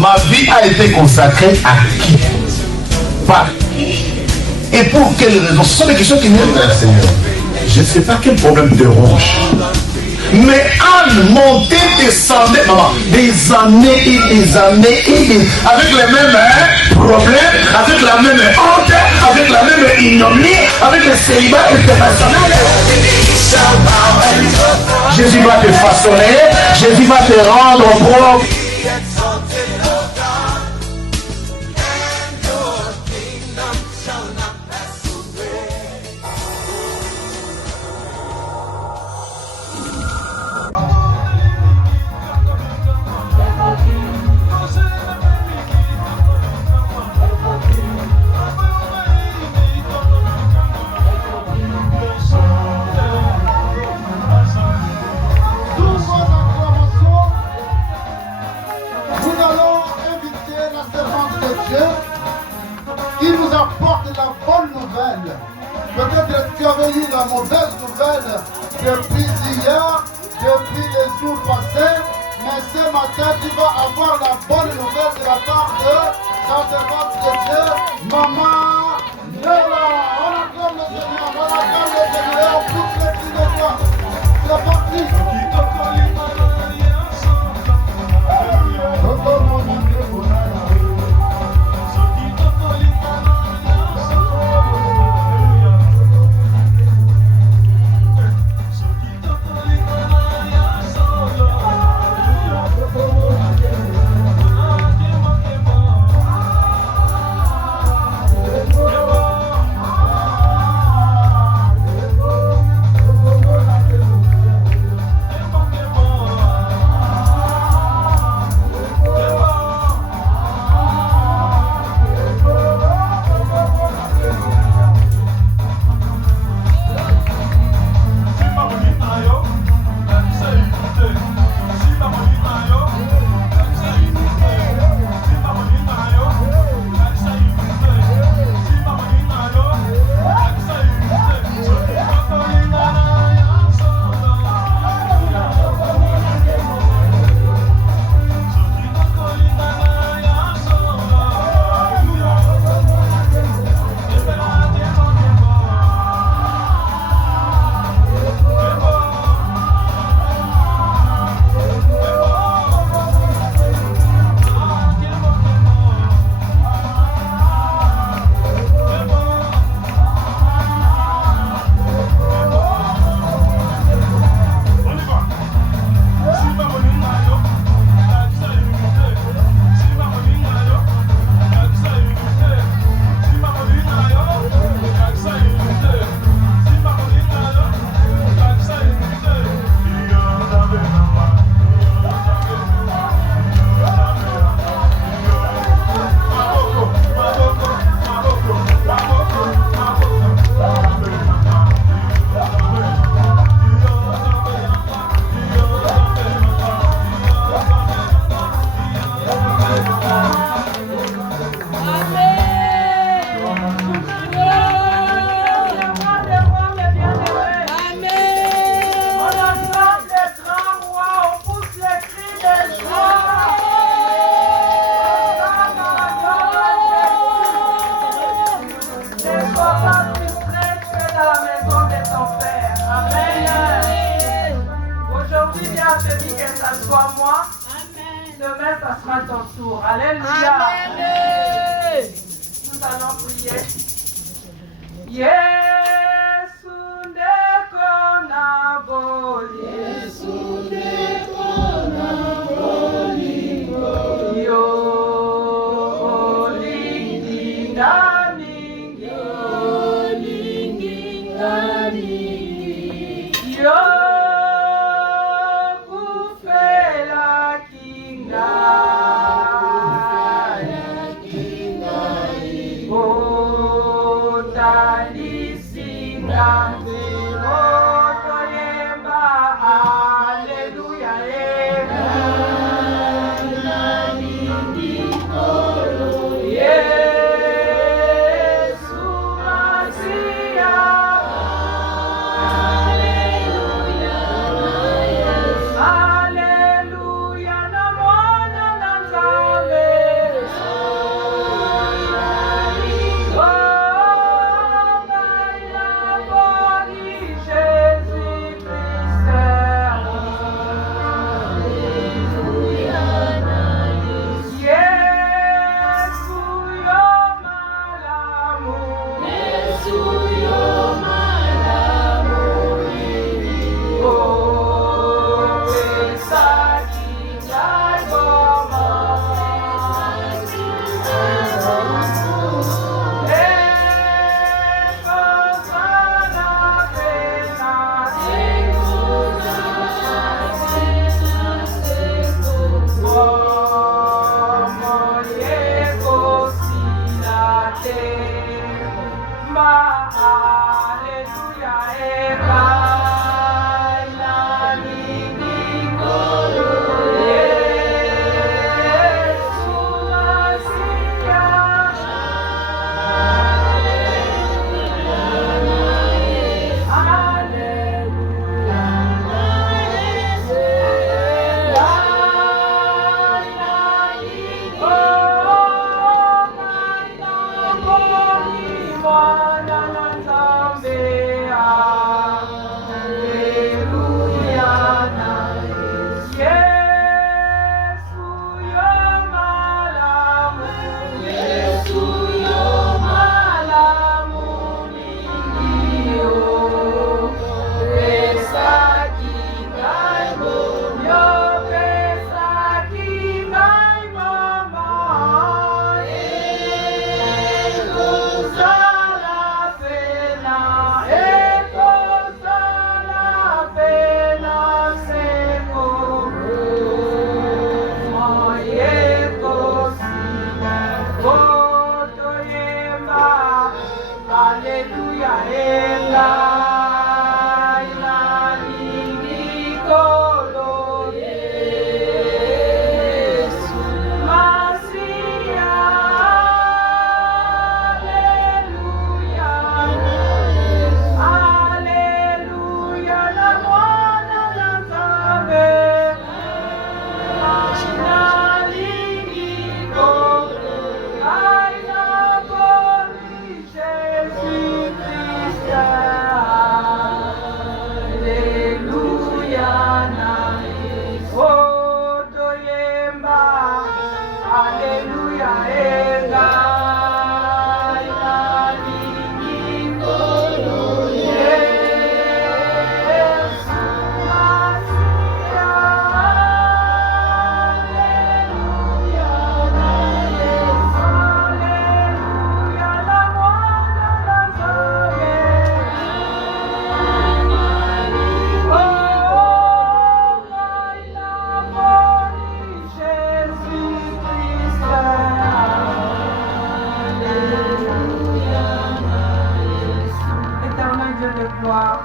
Ma vie a été consacrée à qui? Par qui? Et pour quelles raisons? Ce sont des questions qui viennent vers le Seigneur. Je ne sais pas quel problème te ronge. Mais Anne montait, descendait, maman, des années et des années et des... avec les mêmes problèmes, avec la même honte, avec la même ignominie, avec le célibat international. Jésus va te façonner, Jésus va te rendre propre. Peut-être que tu avais eu la mauvaise nouvelle depuis hier, depuis les jours passés, mais ce matin tu vas avoir la bonne nouvelle de la part de la servante de Dieu, Maman Néla. On acclame le Seigneur, on acclame le Seigneur, on pousse les cris de joie. C'est parti.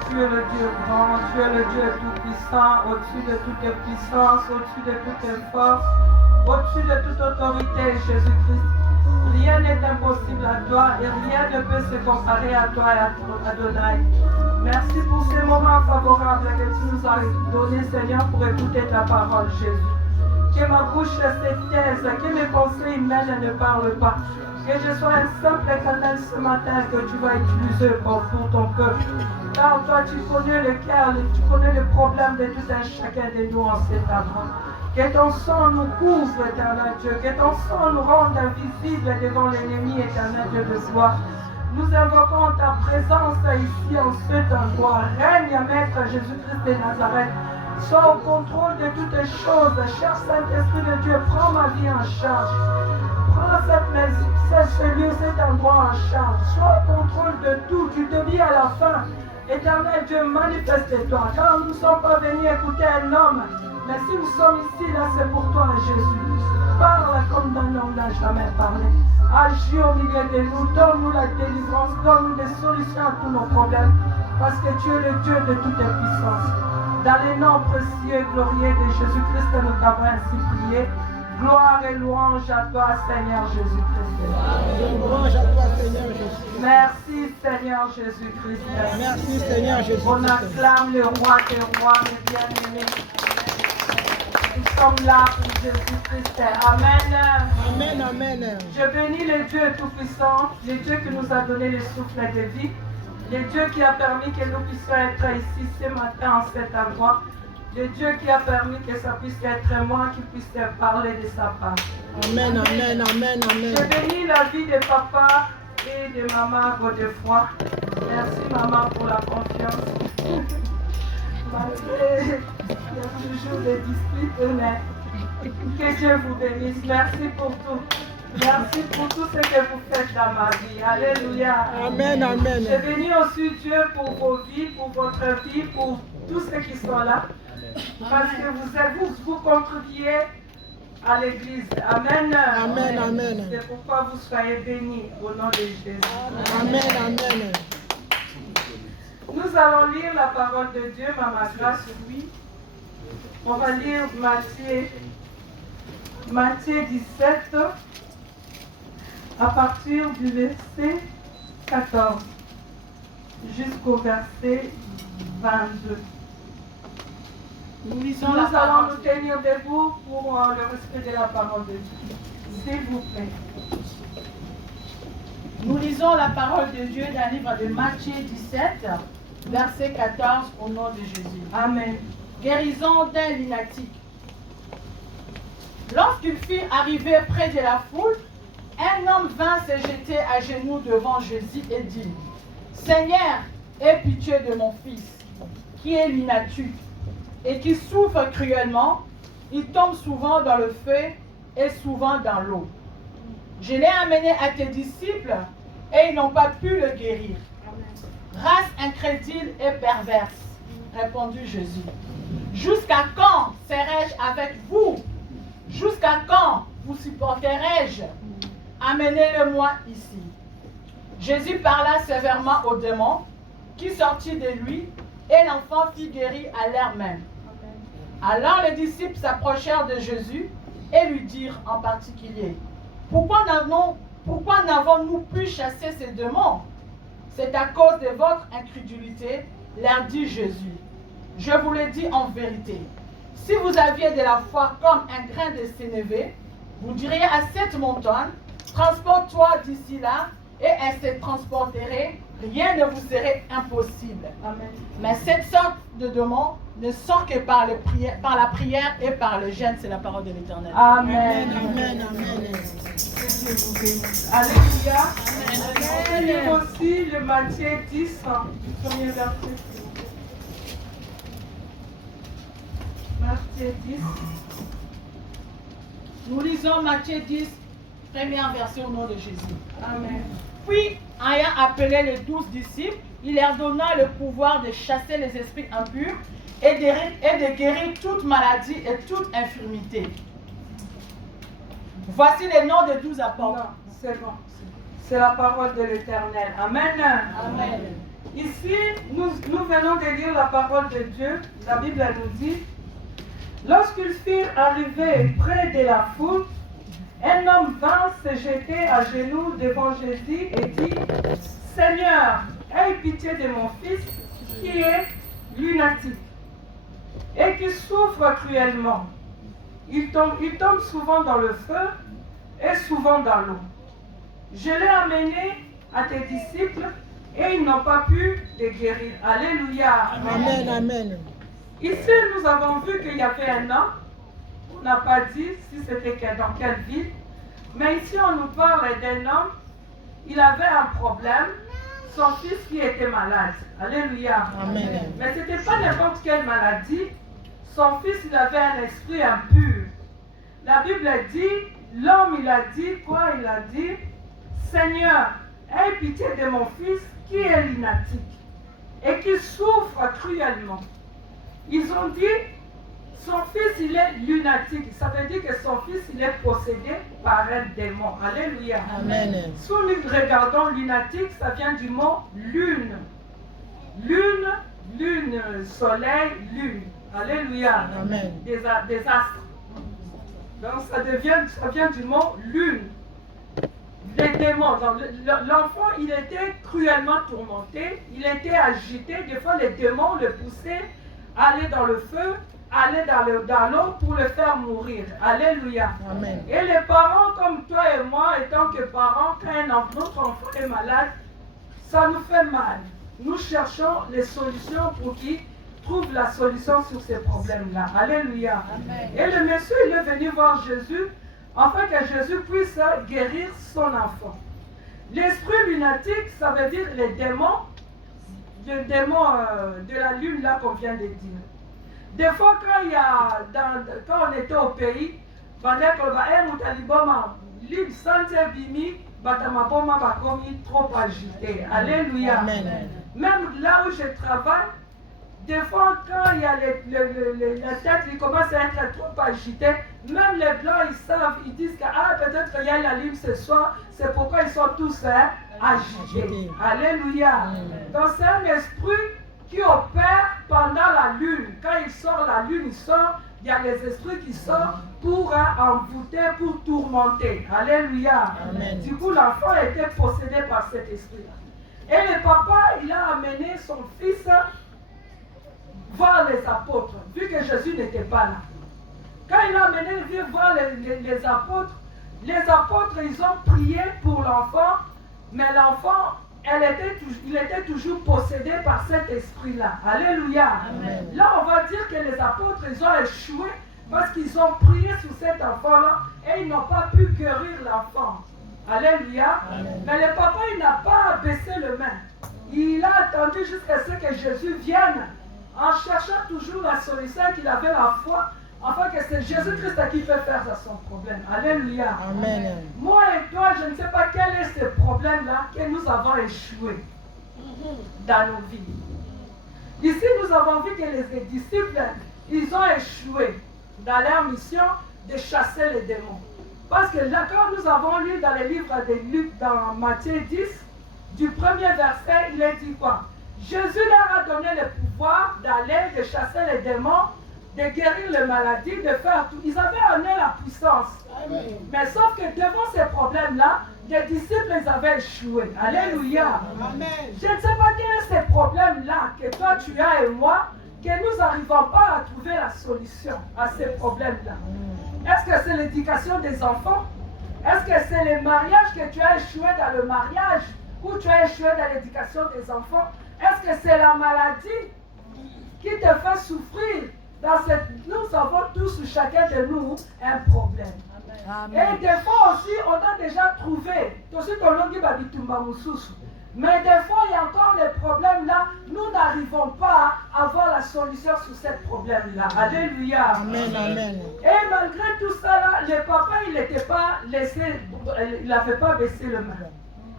Tu es le Dieu grand, tu es le Dieu tout-puissant, au-dessus de toute puissance, au-dessus de toute force, au-dessus de toute autorité, Jésus-Christ. Rien n'est impossible à toi et rien ne peut se comparer à toi et à Adonai. Merci pour ces moments favorables que tu nous as donnés, Seigneur, pour écouter ta parole, Jésus. Que ma bouche se taise, que mes pensées humaines ne parlent pas. Que je sois un simple canal ce matin que tu vas utiliser pour ton peuple. Car toi, tu connais le cœur, tu connais le problème de tout un chacun de nous en cet endroit. Que ton sang nous couvre, éternel Dieu. Que ton sang nous rende invisibles devant l'ennemi, éternel Dieu de soi. Nous invoquons ta présence ici en cet endroit. Règne, Maître Jésus-Christ de Nazareth. Sois au contrôle de toutes les choses. Cher Saint-Esprit de Dieu, prends ma vie en charge. Prends cette maison, ce lieu, cet endroit en charge. Sois au contrôle de tout. Tu te dis à la fin. Éternel Dieu, manifeste-toi. Car nous ne sommes pas venus écouter un homme. Mais si nous sommes ici, là, c'est pour toi, Jésus. Parle comme d'un homme n'a jamais parlé. Agis au milieu de nous. Donne-nous la délivrance. Donne-nous des solutions à tous nos problèmes. Parce que tu es le Dieu de toutes les puissances. Dans les noms précieux et glorieux de Jésus-Christ, nous t'avons ainsi prié. Gloire et louange à toi, Seigneur Jésus-Christ. Louange à toi, Seigneur Jésus. Merci, Seigneur Jésus-Christ. Merci, Seigneur Jésus-Christ. On acclame le roi des rois, mes bien-aimés. Nous sommes là pour Jésus-Christ. Amen. Amen, amen. Je bénis le Dieu Tout-Puissant, le Dieu qui nous a donné le souffle de vie, le Dieu qui a permis que nous puissions être ici ce matin en cet endroit. Le Dieu qui a permis que ça puisse être moi qui puisse parler de sa part. Amen, amen, amen, amen. Je bénis la vie de papa et de maman Godefroy. Merci maman pour la confiance. Malgré il y a toujours des disputes, mais que Dieu vous bénisse. Merci pour tout. Merci pour tout ce que vous faites dans ma vie. Alléluia. Amen, amen. Je bénis aussi Dieu pour vos vies, pour votre vie, pour tous ceux qui sont là. Parce que vous contribuez à l'église. Amen. Amen, amen. C'est pourquoi vous soyez bénis au nom de Jésus. Amen, amen. Nous allons lire la parole de Dieu, Maman Grâce, oui. On va lire Matthieu 17 à partir du verset 14 jusqu'au verset 22. Nous allons nous tenir debout pour le respect de la parole de Dieu. S'il vous plaît. Nous lisons la parole de Dieu dans le livre de Matthieu 17, verset 14, au nom de Jésus. Amen. Guérison d'un lunatique. Lorsqu'il fut arrivé près de la foule, un homme vint se jeter à genoux devant Jésus et dit, Seigneur, aie pitié de mon fils, qui est lunatique et qui souffre cruellement. Il tombe souvent dans le feu et souvent dans l'eau. Je l'ai amené à tes disciples et ils n'ont pas pu le guérir. Race incrédule et perverse, répondit Jésus. Jusqu'à quand serai-je avec vous? Jusqu'à quand vous supporterai-je? Amenez-le-moi ici. Jésus parla sévèrement au démon qui sortit de lui et l'enfant fut guéri à l'heure même. Alors les disciples s'approchèrent de Jésus et lui dirent en particulier, pourquoi n'avons-nous pu chasser ces démons? C'est à cause de votre incrédulité, leur dit Jésus. Je vous le dis en vérité, si vous aviez de la foi comme un grain de sénévé, vous diriez à cette montagne, transporte-toi d'ici là et elle se transporterait, rien ne vous serait impossible. Amen. Mais cette sorte de demande ne sort que par la prière et par le jeûne, c'est la parole de l'Éternel. Amen. Amen. Amen. Que Dieu vous bénisse. Alléluia. On lit aussi le Matthieu 10, premier verset. Matthieu 10. Nous lisons Matthieu 10, première verset au nom de Jésus. Amen. Puis, ayant appelé les 12 disciples, il leur donna le pouvoir de chasser les esprits impurs et de guérir toute maladie et toute infirmité. Voici les noms des 12 apôtres. Non, c'est bon. C'est la parole de l'Éternel. Amen. Amen. Ici, nous venons de lire la parole de Dieu. La Bible elle nous dit, lorsqu'ils furent arrivés près de la foule, un homme vint se jeter à genoux devant Jésus et dit, Seigneur, aie pitié de mon fils qui est lunatique et qui souffre cruellement. Il tombe souvent dans le feu et souvent dans l'eau. Je l'ai amené à tes disciples et ils n'ont pas pu le guérir. Alléluia. Amen. Amen. Ici, nous avons vu qu'il y avait un homme. On n'a pas dit si c'était dans quelle ville. Mais ici, on nous parle d'un homme. Il avait un problème. Son fils qui était malade. Alléluia. Amen. Mais ce n'était pas n'importe quelle maladie. Son fils, il avait un esprit impur. La Bible dit, l'homme, il a dit quoi? Il a dit, Seigneur, aie pitié de mon fils qui est lunatique et qui souffre cruellement. Ils ont dit, son fils, il est lunatique. Ça veut dire que son fils, il est possédé par un démon. Alléluia. Amen. Si nous regardons lunatique, ça vient du mot lune. Lune, soleil, lune. Alléluia. Amen. Des astres. Donc ça vient du mot lune. Les démons. L'enfant, il était cruellement tourmenté, il était agité. Des fois, les démons le poussaient à aller dans le feu, aller dans l'eau pour le faire mourir. Alléluia. Amen. Et les parents, comme toi et moi, étant que parents, quand notre enfant est malade, ça nous fait mal. Nous cherchons les solutions pour qu'il trouve la solution sur ces problèmes-là. Alléluia. Amen. Et le monsieur, il est venu voir Jésus, afin que Jésus puisse guérir son enfant. L'esprit lunatique, ça veut dire les démons, le démon de la lune là qu'on vient de dire. Des fois, quand on était au pays, trop agité. Alléluia. Amen. Même là où je travaille, des fois, quand il y a la tête qui commence à être trop agitée, même les blancs, ils savent, ils disent que peut-être qu'il y a la lune ce soir, c'est pourquoi ils sont tous agités. Alléluia. Donc c'est un esprit qui opère pendant la lune. Quand il sort, la lune, il sort, il y a les esprits qui sortent pour envoûter, pour tourmenter. Alléluia. Amen. Du coup, l'enfant était possédé par cet esprit-là. Et le papa, il a amené son fils voir les apôtres, vu que Jésus n'était pas là. Quand il a amené voir les apôtres, ils ont prié pour l'enfant, mais l'enfant, il était toujours possédé par cet esprit-là. Alléluia. Amen. Là, on va dire que les apôtres, ils ont échoué parce qu'ils ont prié sur cet enfant-là et ils n'ont pas pu guérir l'enfant. Alléluia. Amen. Mais le papa, il n'a pas baissé le main. Il a attendu jusqu'à ce que Jésus vienne en cherchant toujours la solution qu'il avait la foi, afin que c'est Jésus-Christ qui peut faire à son problème. Alléluia. Amen. Moi et toi, je ne sais pas quel est ce problème-là que nous avons échoué dans nos vies. Ici, nous avons vu que les disciples, ils ont échoué dans leur mission de chasser les démons. Parce que là, quand nous avons lu dans le livre de Luc, dans Matthieu 10, du premier verset, il est dit quoi? Jésus leur a donné le pouvoir d'aller, de chasser les démons, de guérir les maladies, de faire tout. Ils avaient amené la puissance. Amen. Mais sauf que devant ces problèmes-là, les disciples, ils avaient échoué. Alléluia. Amen. Je ne sais pas quel est ce problème-là que toi tu as et moi, que nous n'arrivons pas à trouver la solution à ces problèmes-là. Est-ce que c'est l'éducation des enfants? Est-ce que c'est le mariage que tu as échoué dans le mariage ou tu as échoué dans l'éducation des enfants? Est-ce que c'est la maladie qui te fait souffrir? Nous avons tous, chacun de nous, un problème. Et des fois aussi, on a déjà trouvé. Mais des fois, il y a encore les problèmes là. Nous n'arrivons pas à avoir la solution sur ce problème-là. Alléluia. Amen, amen. Et malgré tout ça, là, le papa, il n'était pas laissé, il n'avait pas baissé le main.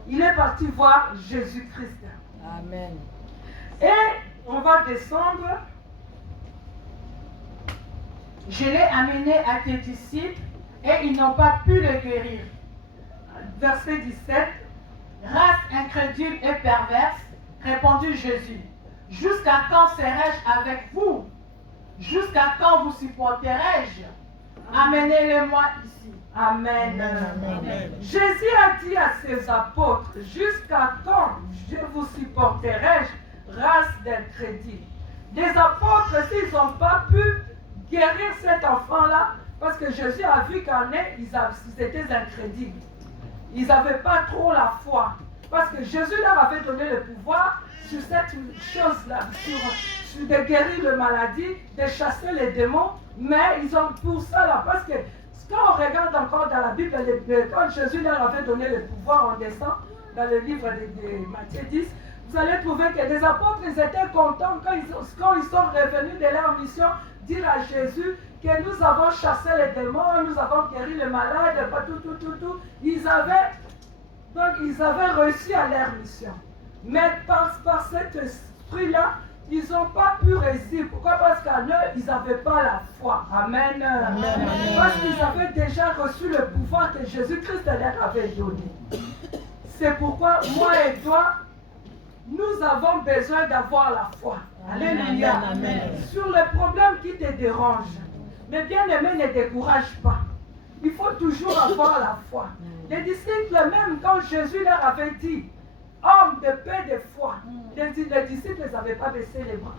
Il est parti voir Jésus-Christ. Amen. Et on va descendre. Je l'ai amené à tes disciples et ils n'ont pas pu le guérir. Verset 17. Race incrédule et perverse, répondit Jésus. Jusqu'à quand serai-je avec vous? Jusqu'à quand vous supporterai-je? Amenez-le-moi ici. Amen. Amen. Jésus a dit à ses apôtres, jusqu'à quand je vous supporterai-je, race d'incrédules? Les apôtres, s'ils n'ont pas pu guérir cet enfant-là, parce que Jésus a vu qu'en eux, ils étaient incrédules. Ils n'avaient pas trop la foi. Parce que Jésus leur avait donné le pouvoir sur cette chose-là, sur de guérir les maladies, de chasser les démons. Mais ils ont pour ça là, parce que quand on regarde encore dans la Bible, quand Jésus leur avait donné le pouvoir, on descend dans le livre de Matthieu 10, vous allez trouver que les apôtres, ils étaient contents quand ils sont revenus de leur mission, dire à Jésus que nous avons chassé les démons, nous avons guéri les malades, tout. Ils avaient réussi à leur mission. Mais par cet esprit-là, ils n'ont pas pu réussir. Pourquoi? Parce qu'en eux, ils n'avaient pas la foi. Amen. Amen. Parce qu'ils avaient déjà reçu le pouvoir que Jésus-Christ leur avait donné. C'est pourquoi, moi et toi, nous avons besoin d'avoir la foi. Alléluia. Amen. Sur les problèmes qui te dérangent. Mais bien aimé, ne décourage pas. Il faut toujours avoir la foi. Les disciples, même quand Jésus leur avait dit, homme de paix, de foi, les disciples n'avaient pas baissé les bras.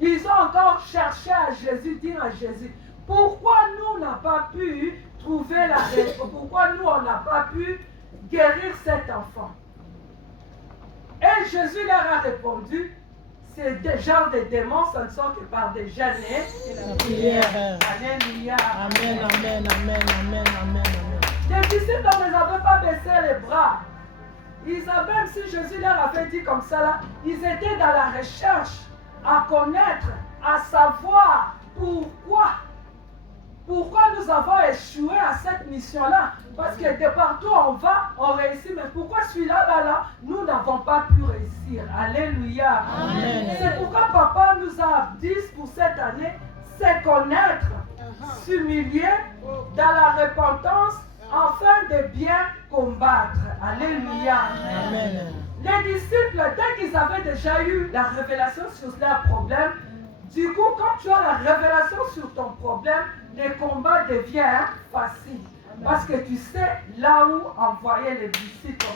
Ils ont encore cherché à Jésus, dire à Jésus, pourquoi nous n'avons pas pu trouver la réponse? Pourquoi nous on n'a pas pu guérir cet enfant? Et Jésus leur a répondu, c'est des genres de démons, ça ne sort que par des jeûnes et la prière. Alléluia. Amen, amen, amen, amen, amen, amen. Les disciples n'avaient pas baissé les bras. Même si Jésus leur avait dit comme ça, là, ils étaient dans la recherche à connaître, à savoir pourquoi nous avons échoué à cette mission-là. Parce que de partout on va, on réussit. Mais pourquoi celui-là, nous n'avons pas pu réussir? Alléluia. C'est pourquoi papa nous a dit pour cette année, c'est connaître, s'humilier dans la repentance, afin de bien combattre. Alléluia. Amen. Les disciples, dès qu'ils avaient déjà eu la révélation sur leur problème, du coup, quand tu as la révélation sur ton problème, le combat devient facile. Parce que tu sais là où envoyer les disciples.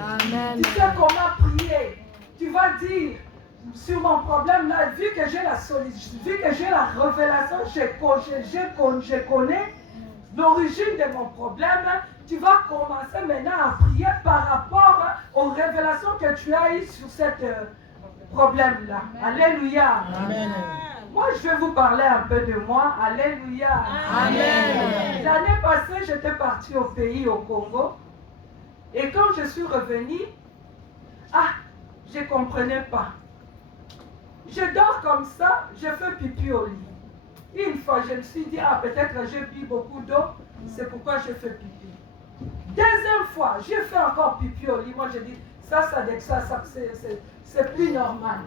Amen. Tu sais comment prier. Tu vas dire, sur mon problème là, vu que j'ai la solution, vu que j'ai la révélation, je connais l'origine de mon problème, tu vas commencer maintenant à prier par rapport aux révélations que tu as eues sur ce problème-là. Alléluia. Amen. Moi, je vais vous parler un peu de moi. Alléluia. Amen. L'année passée, j'étais partie au pays, au Congo. Et quand je suis revenue, je ne comprenais pas. Je dors comme ça, je fais pipi au lit. Une fois, je me suis dit, peut-être que j'ai bu beaucoup d'eau, c'est pourquoi je fais pipi. Deuxième fois, j'ai fait encore pipi au lit. Moi, je dis, c'est plus normal.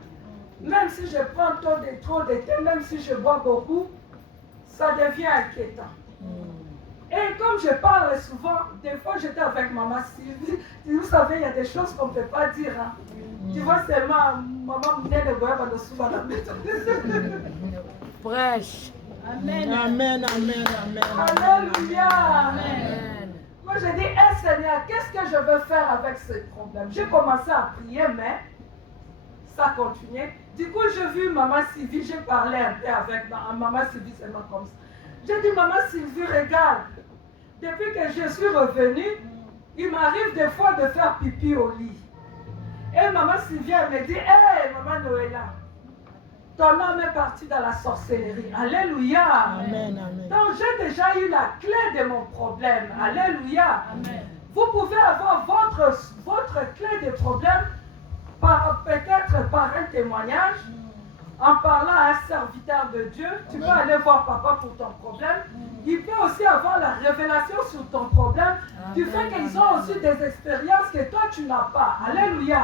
Même si je prends trop de thé, même si je bois beaucoup, ça devient inquiétant. Et comme je parle souvent, des fois j'étais avec maman Sylvie, vous savez, il y a des choses qu'on ne peut pas dire. Hein. Tu vois seulement, maman venait de boire dans le souvent la maison. Fraîche. Amen. Amen, amen, amen. Alléluia. Amen. Moi j'ai dit, Seigneur, qu'est-ce que je veux faire avec ce problème? J'ai commencé à prier, mais ça continuait. Du coup, j'ai vu maman Sylvie, j'ai parlé un peu avec maman Sylvie, seulement comme ça. J'ai dit, maman Sylvie, regarde, depuis que je suis revenue, il m'arrive des fois de faire pipi au lit. Et maman Sylvia me dit, hé, maman Noëlla, ton âme est parti dans la sorcellerie. Alléluia. Amen, amen. Donc j'ai déjà eu la clé de mon problème. Alléluia. Amen. Vous pouvez avoir votre clé de problème peut-être par un témoignage, en parlant à un serviteur de Dieu. Tu peux aller voir papa pour ton problème. Il peut aussi avoir la révélation sur ton problème du fait qu'ils ont aussi des expériences que toi tu n'as pas. Alléluia.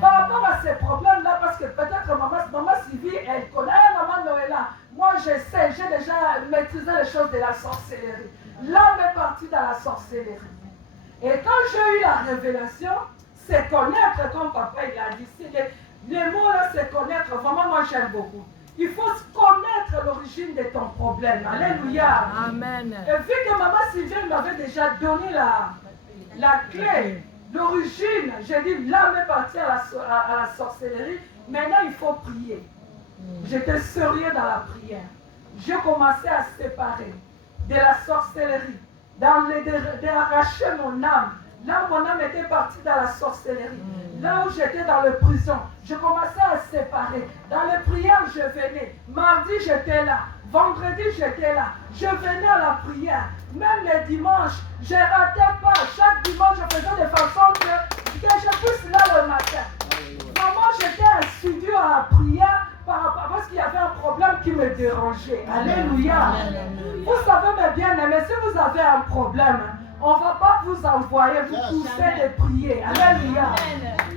Par rapport à ces problèmes-là, parce que peut-être maman Sylvie, elle connaît, maman Noëlla, moi je sais, j'ai déjà maîtrisé les choses de la sorcellerie. L'âme est partie dans la sorcellerie. Et quand j'ai eu la révélation, c'est connaître, comme papa il a dit, les mots là, c'est connaître. Vraiment, moi j'aime beaucoup. Il faut connaître l'origine de ton problème. Alléluia. Amen. Et vu que maman Sylvie m'avait déjà donné la clé, l'origine, j'ai dit l'âme est partie à la sorcellerie. Maintenant, il faut prier. J'étais sérieux dans la prière. J'ai commencé à séparer de la sorcellerie, d'arracher mon âme. Là où mon âme était partie dans la sorcellerie, là où j'étais dans la prison, je commençais à séparer. Dans les prières, je venais. Mardi, j'étais là. Vendredi, j'étais là. Je venais à la prière. Même les dimanches, je ne ratais pas. Chaque dimanche, je faisais de façon que je puisse là le matin. Vraiment, j'étais assidu à la prière parce qu'il y avait un problème qui me dérangeait. Alléluia. Vous savez, mes bien-aimés, si vous avez un problème, on ne va pas vous envoyer, vous pousser de prier. Alléluia.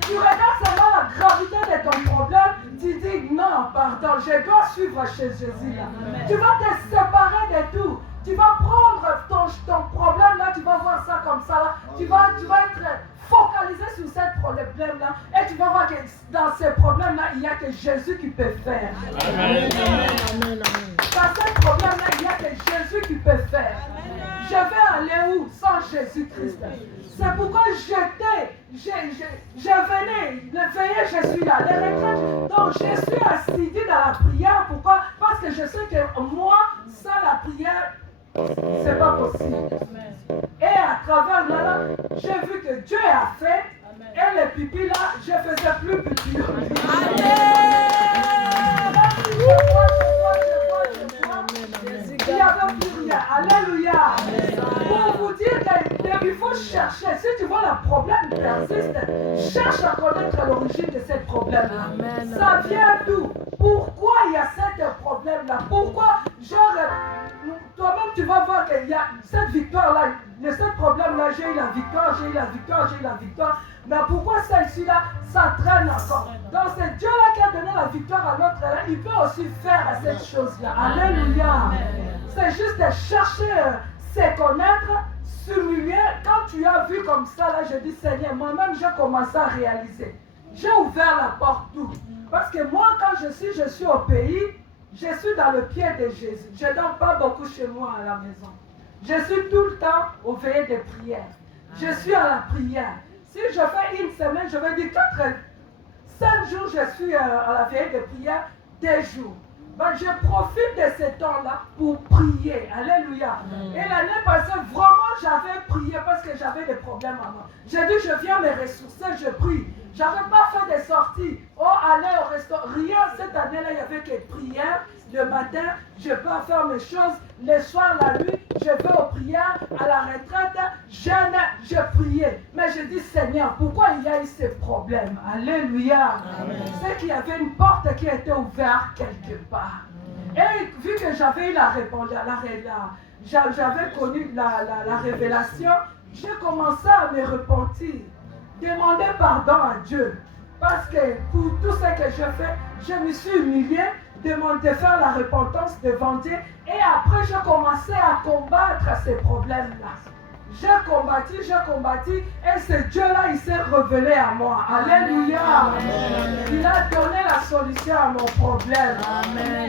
Tu regardes seulement la gravité de ton problème, tu dis non, pardon, je dois suivre chez Jésus. Là. Tu vas te séparer de tout. Tu vas prendre ton problème là, tu vas voir ça comme ça là. Tu vas être focalisé sur ce problème-là et tu vas voir que dans ces problèmes-là, il n'y a que Jésus qui peut faire. Amen. Amen. Dans ce problème-là, il n'y a que Jésus qui peut faire. Je vais aller où sans Jésus-Christ? C'est pourquoi je venais, le veillé, je suis là. Les retraites, donc je suis assidu dans la prière. Pourquoi? Parce que je sais que moi, sans la prière, c'est pas possible. Et à travers là, j'ai vu que Dieu a fait. Et les pipis là, je faisais plus pipi. Il n'y avait plus rien. Alléluia. Pour vous dire qu'il faut chercher. Si tu vois le problème persiste, cherche à connaître l'origine de ce problème. Ça vient d'où? Pourquoi il y a ce problème-là? Pourquoi? Genre, toi-même tu vas voir qu'il y a cette victoire-là, de ce problème-là, j'ai eu la victoire, j'ai eu la victoire, j'ai eu la victoire. Mais pourquoi celle-ci-là, ça traîne encore? Donc c'est Dieu-là qui a donné la victoire à l'autre, il peut aussi faire cette chose-là. Alléluia. C'est juste de chercher, c'est connaître, s'humilier. Quand tu as vu comme ça, là, je dis Seigneur, moi-même j'ai commencé à réaliser. J'ai ouvert la porte tout. Parce que moi, quand je suis au pays, je suis dans le pied de Jésus. Je ne dors pas beaucoup chez moi à la maison. Je suis tout le temps au veillé de prière. Je suis à la prière. Si je fais une semaine, je vais dire 5 jours, je suis à la veillée de prière, 2 jours. Ben, je profite de ce temps-là pour prier. Alléluia. Et l'année passée, vraiment, j'avais prié parce que j'avais des problèmes à moi. J'ai dit, je viens me ressourcer, je prie. Je n'avais pas fait des sorties. Oh, aller au restaurant. Rien, cette année-là, il n'y avait que prière. Le matin, je peux faire mes choses. Le soir, la nuit, je vais aux prières. À la retraite, je priais. Mais je dis, Seigneur, pourquoi il y a eu ces problèmes? Alléluia. C'est qu'il y avait une porte qui était ouverte quelque part. Et vu que j'avais eu j'avais connu la révélation, j'ai commencé à me repentir. Demander pardon à Dieu. Parce que pour tout ce que je fais, je me suis humilié, de faire la repentance devant Dieu. Et après, j'ai commencé à combattre ces problèmes-là. J'ai combattu. Et ce Dieu-là, il s'est révélé à moi. Alléluia. Il a donné la solution à mon problème.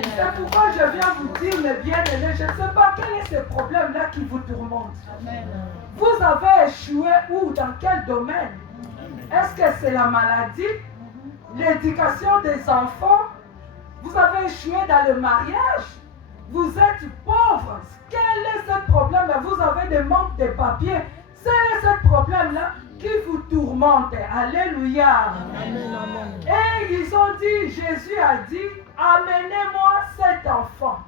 C'est pourquoi je viens vous dire, mes bien-aimés, je ne sais pas quel est ce problème-là qui vous tourmente. Vous avez échoué où? Dans quel domaine? Est-ce que c'est la maladie? L'éducation des enfants? Vous avez échoué dans le mariage? vous êtes pauvre. Quel est ce problème? Vous avez des manques de papier. C'est ce problème-là qui vous tourmente. Alléluia. Amen, amen. Et ils ont dit, Jésus a dit, amenez-moi cet enfant.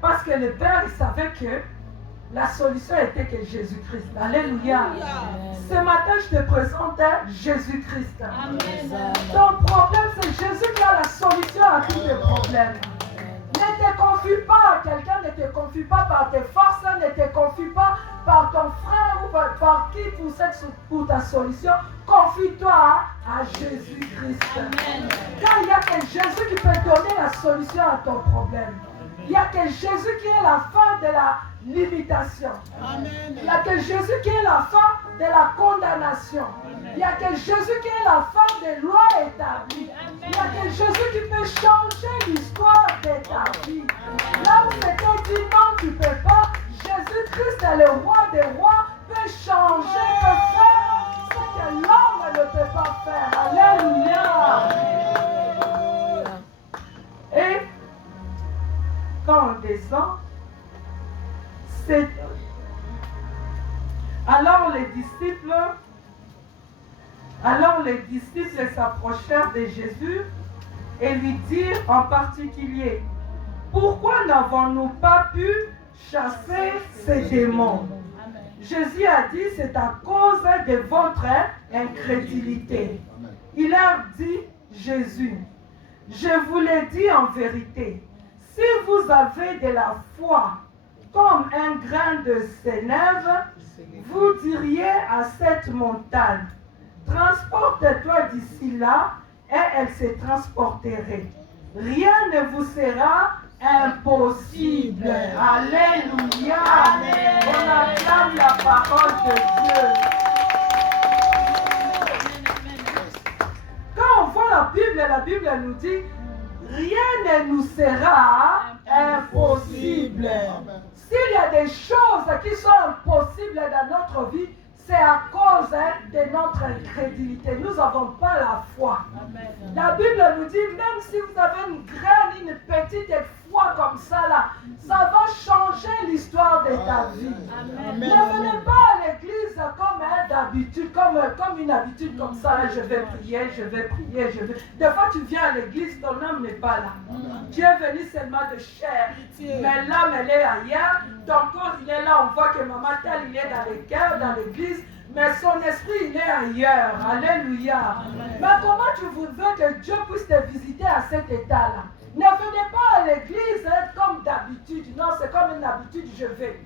Parce que le Père, il savait que la solution était que Jésus-Christ. Alléluia. Ce matin, je te présente Jésus-Christ. Ton problème, c'est Jésus qui a la solution à tous tes problèmes. Ne te confie pas à quelqu'un, ne te confie pas par tes forces, ne te confie pas par ton frère ou par qui pour ta solution. Confie-toi à Jésus-Christ. Car il n'y a que Jésus qui peut donner la solution à ton problème. Il n'y a que Jésus qui est la fin de la limitation. Il n'y a que Jésus qui est la fin de la condamnation. Il n'y a que Jésus qui est la fin des lois établies. Il n'y a que Jésus qui peut changer l'histoire de ta vie. Là où c'était dit non, tu ne peux pas, Jésus-Christ est le roi des rois, peut changer, peut faire ce que l'homme ne peut pas faire. Alléluia. Et quand on descend, c'est... Alors les disciples s'approchèrent de Jésus et lui dirent en particulier, pourquoi n'avons-nous pas pu chasser ces démons? Jésus a dit, c'est à cause de votre incrédulité. Il leur dit, Jésus, je vous l'ai dit en vérité, si vous avez de la foi comme un grain de sénève, vous diriez à cette montagne, transporte-toi d'ici là, et elle se transporterait. Rien ne vous sera impossible. Alléluia. On acclame la parole de Dieu. Quand on voit la Bible nous dit, rien ne nous sera impossible. S'il y a des choses qui sont impossibles dans notre vie, c'est à cause de notre incrédulité. Nous n'avons pas la foi. La Bible nous dit, même si vous avez une graine, une petite foi comme ça, là, ça va changer l'histoire de ta vie. Ne venez pas à l'église comme d'habitude, comme une habitude comme ça, là, je vais prier. Des fois, tu viens à l'église, ton âme n'est pas là. Tu es venu seulement de chair, mais l'âme, elle est ailleurs. Ton corps, il est là. On voit que maman tel, il est dans le cœur, dans l'église, mais son esprit, il est ailleurs. Alléluia. Mais comment tu voudrais que Dieu puisse te visiter à cet état-là? Ne venez pas à l'église comme d'habitude. Non, c'est comme une habitude, je vais.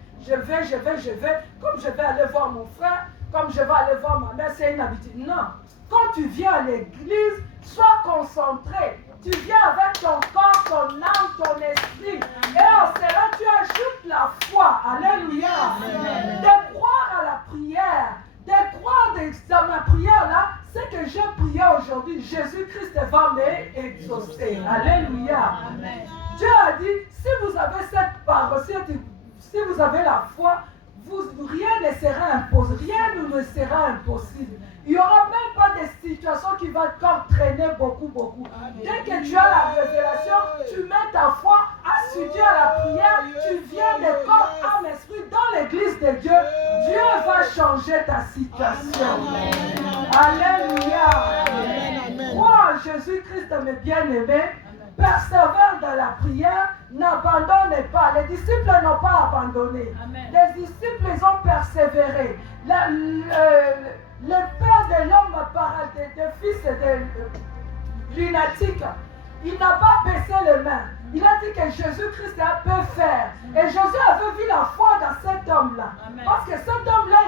Comme je vais aller voir mon frère, comme je vais aller voir ma mère, c'est une habitude. Non. Quand tu viens à l'église, sois concentré. Tu viens avec ton corps, ton âme, ton esprit. Et en cela, tu ajoutes la foi. Alléluia. De croire à la prière. De croire dans ma prière là, c'est que j'ai prié aujourd'hui. Jésus-Christ va m'exaucer. Alléluia. Dieu a dit, si vous avez cette parole, si vous avez la foi, rien ne sera impossible. Rien ne sera impossible. Il n'y aura même pas de situation qui va t'entraîner beaucoup. Dès que tu as la révélation, tu mets ta foi assidue à la prière, tu viens de corps, âme, esprit dans l'église de Dieu. Dieu va changer ta situation. Alléluia. Crois en Jésus-Christ, mes bien-aimés. Persévère dans la prière, n'abandonne pas. Les disciples n'ont pas abandonné. Les disciples, ils ont persévéré. Le père de l'homme parle de fils de lunatique. Il n'a pas baissé les mains. Il a dit que Jésus-Christ peut faire. Et Jésus avait vu la foi dans cet homme-là. Parce que cet homme-là,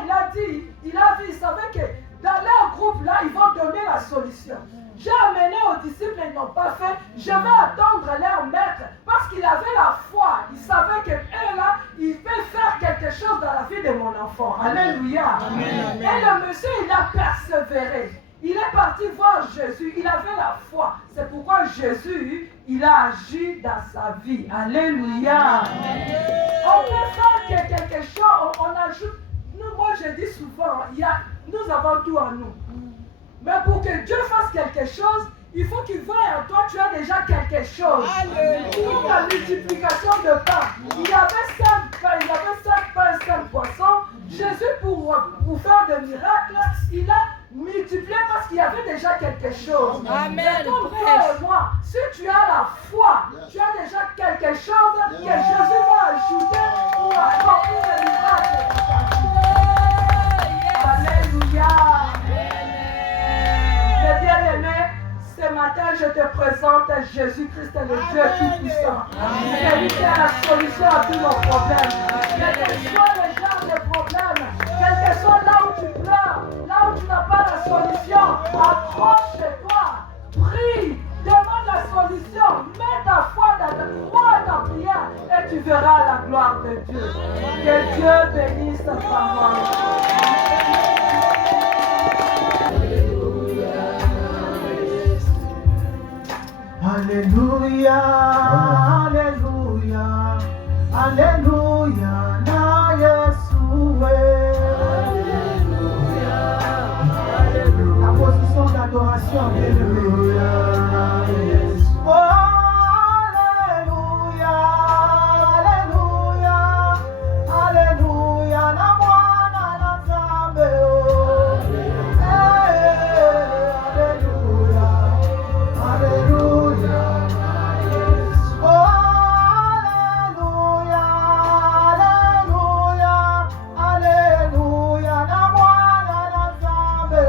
il savait que dans leur groupe-là, ils vont donner la solution. J'ai amené aux disciples, ils n'ont pas fait. Je vais attendre leur maître. Parce qu'il avait la foi. Il savait que eux là, il peut faire quelque chose dans la vie de mon enfant. Alléluia. Et le monsieur, il a persévéré. Il est parti voir Jésus. Il avait la foi. C'est pourquoi Jésus, il a agi dans sa vie. Alléluia. On peut faire quelque chose, on ajoute. Moi, je dis souvent, nous avons tout en nous. Mais pour que Dieu fasse quelque chose, il faut qu'il voie en toi, tu as déjà quelque chose. Pour la multiplication de pain. Il y avait 5 pains, il y avait 5 pains et 5 poissons. Jésus, pour faire des miracles, il a multiplié parce qu'il y avait déjà quelque chose. Amen. Comme toi et moi, si tu as la foi, tu as déjà quelque chose que Jésus va ajouter pour accomplir le miracle. Alléluia. Mes bien-aimés, ce matin, je te présente Jésus-Christ, le Dieu Tout-Puissant. C'est lui qui a la solution à tous nos problèmes. Quel que soit le genre de problème, quel que soit là où tu pleures, là où tu n'as pas la solution, accroche-toi, prie, demande la solution, mets ta foi dans ta croix et ta prière et tu verras la gloire de Dieu. Que Dieu bénisse ta parole. Alléluia, Alléluia, Alléluia, na Yeshua. Alléluia, la position d'adoration, Alléluia. Oh, Alléluia, Alléluia, Alléluia, na mwana na Nzambe. Alléluia, Alléluia. Alléluia, na mwana na Nzambe.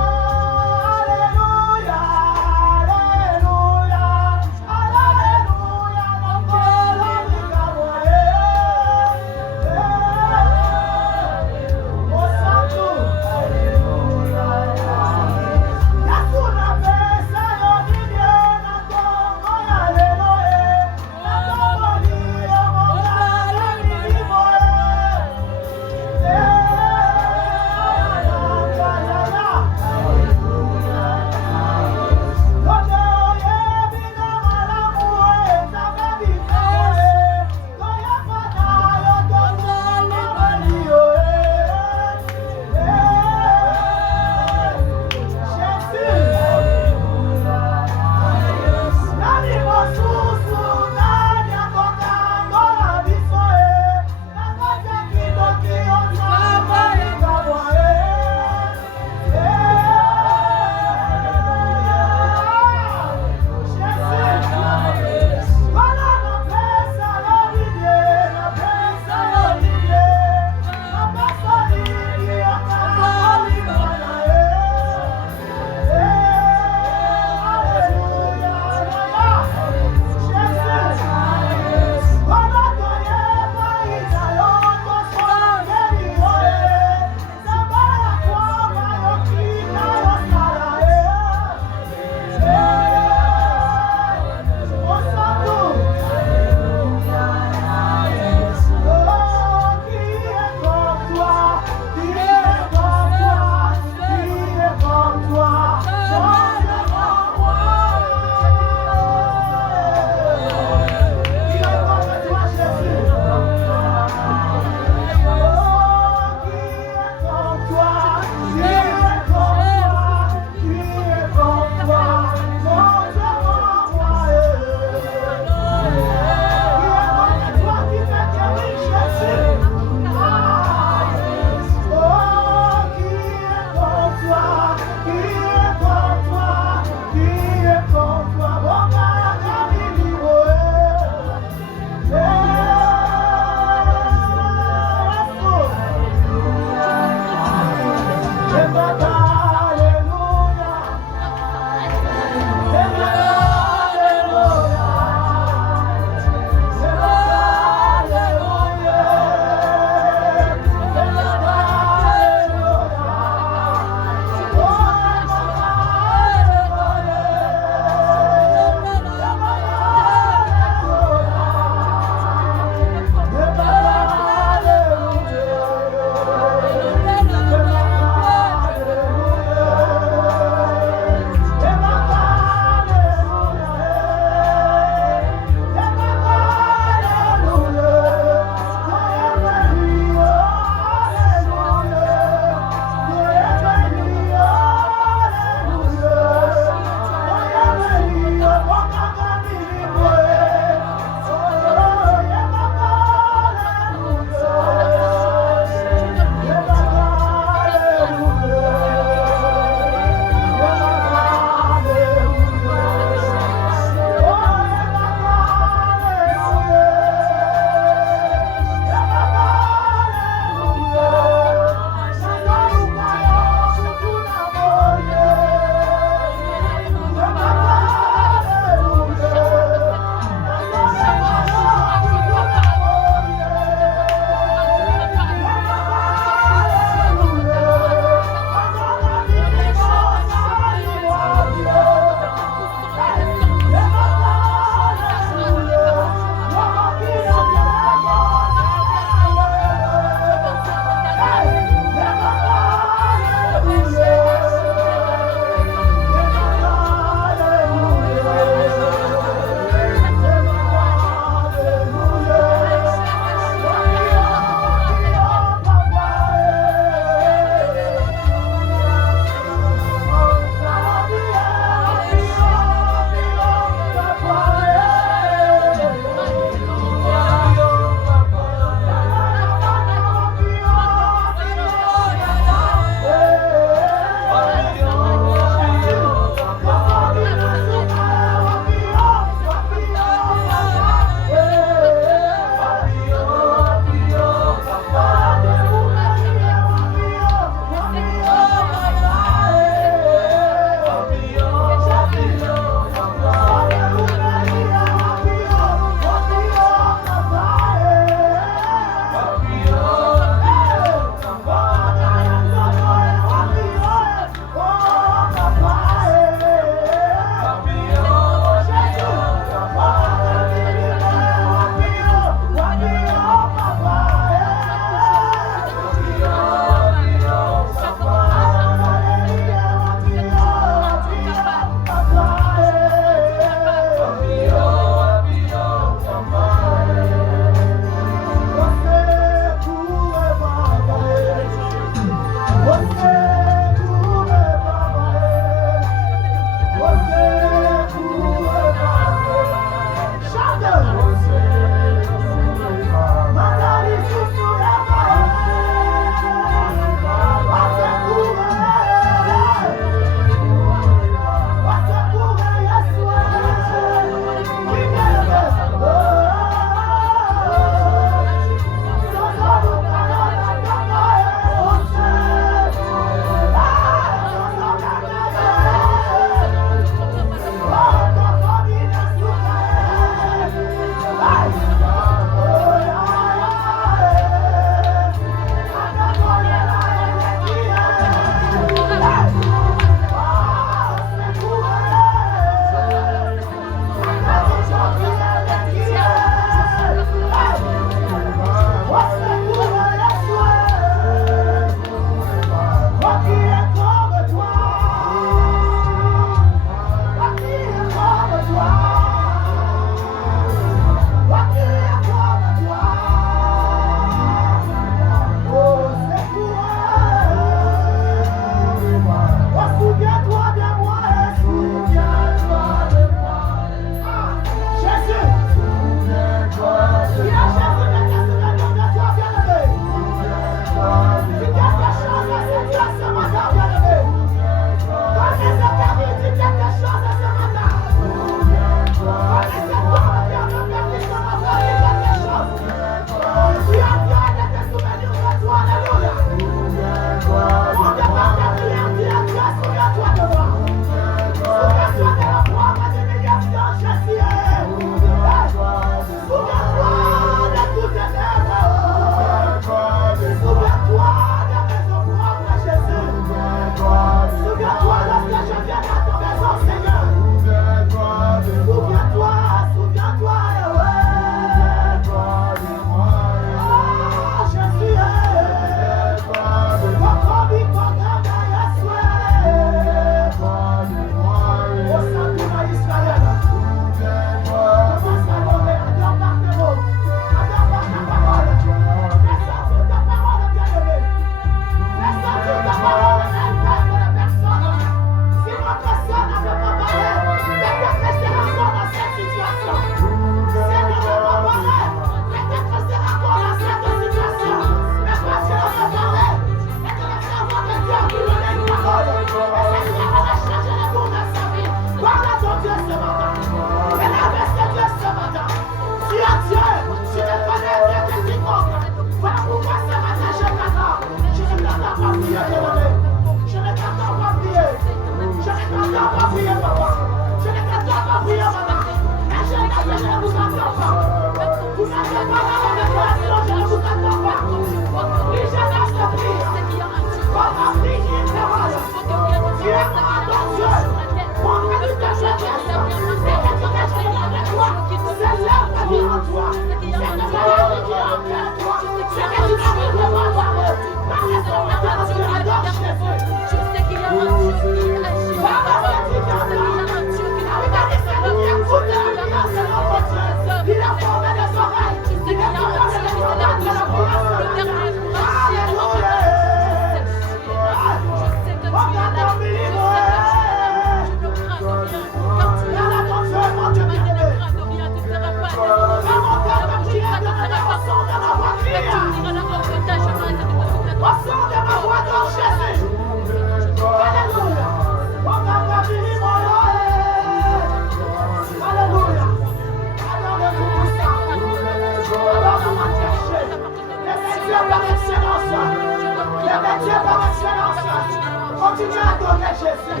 Continue à adorer Jésus.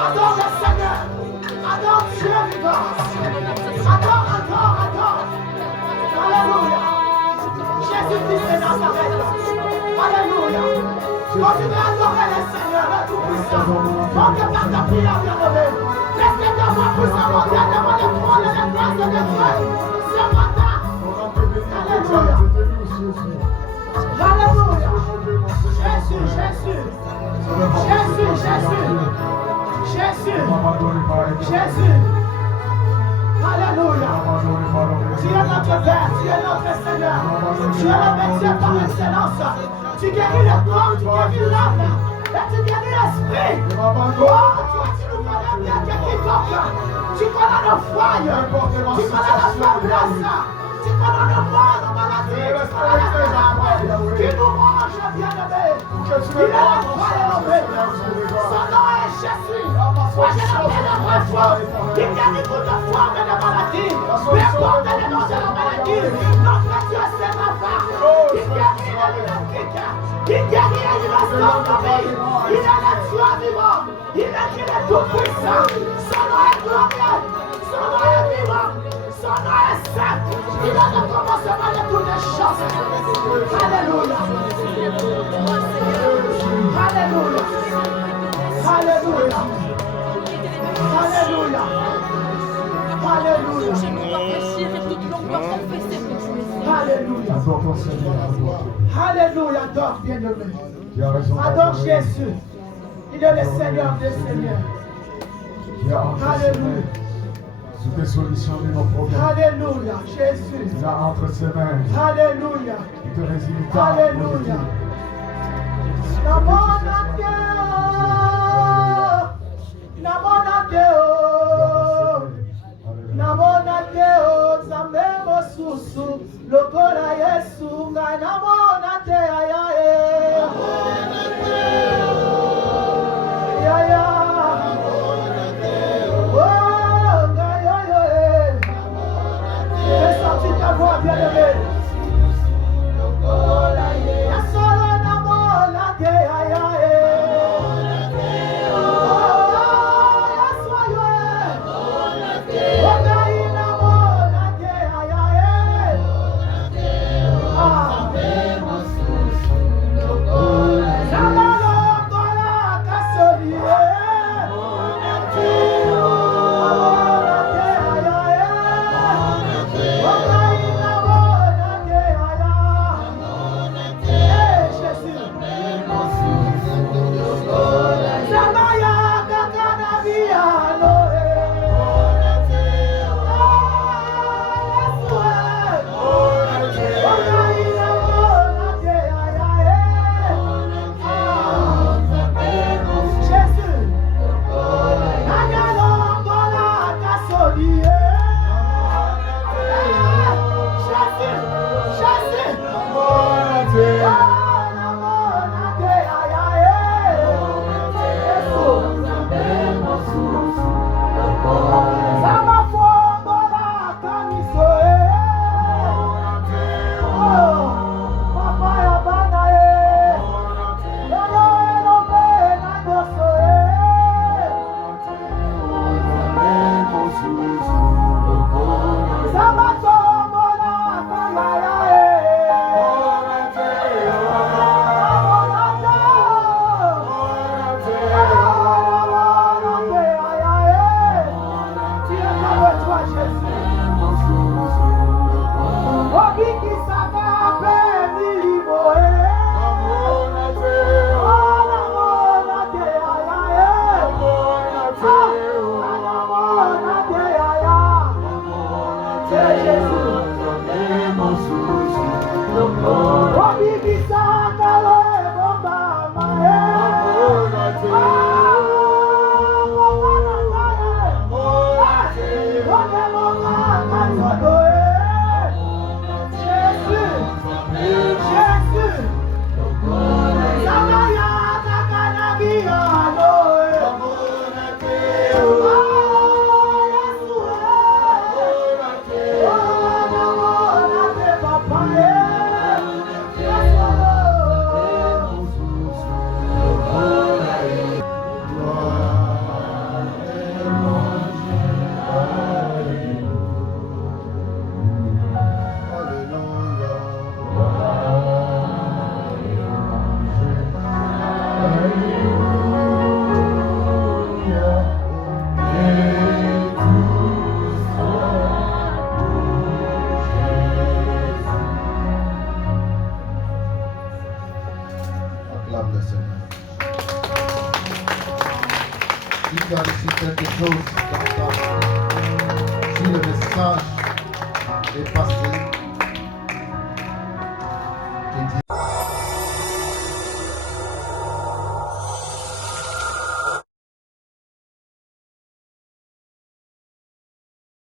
Adore le Seigneur. Adore Dieu vivant. Adore. Alléluia. Jésus-Christ est dans sa règle. Alléluia. Continue à adorer le Seigneur, le Tout-Puissant. Monte par ta prière, bien-aimé. Laisse ta voix puisse monter devant le trône et la grâce de Dieu. Ce matin. Alléluia. Alléluia. Jésus. Alléluia. Tu es notre Père, tu es notre Seigneur. Tu es le métier par excellence. Tu guéris le corps, tu guéris l'âme. Et tu guéris l'esprit. Oh, toi, tu nous connais bien que quiconque. Tu connais nos failles. Tu connais nos faiblesses. Tu connais nos morts, nos maladies. Tu connais les ténèbres. Tu nous manges, bien-aimé. Il est la foi et l'ombre. Son nom est Jésus. Moi, je l'appelle la vraie foi. Il guérit toute forme de maladie. Peu importe le nom de la maladie. Notre Dieu, c'est ma part. Il guérit l'identité. Il guérit l'astronomie. Il est le Dieu vivant. Il est tout-puissant. Son nom est glorieux. Son nom est vivant. Son nom est saint. Il est le commencement de toutes les choses. Alléluia. Alléluia. Alléluia. Alléluia. Alléluia. Alléluia. Alléluia. Adore, bien-aimé. Adore Jésus. Il est le Seigneur des Seigneurs. Alléluia. Sous tes solutions de nos problèmes. Alléluia. Jésus. Il a entre ses mains. Alléluia. Il te résultat. Alléluia. Namona Deo, Zamemo Susu, Lokola Yesu, Namona Deo, fais sortir ta voix, bien-aimé. acclame le Seigneur. Si tu as reçu quelque chose dans ta vie, si le message est passé,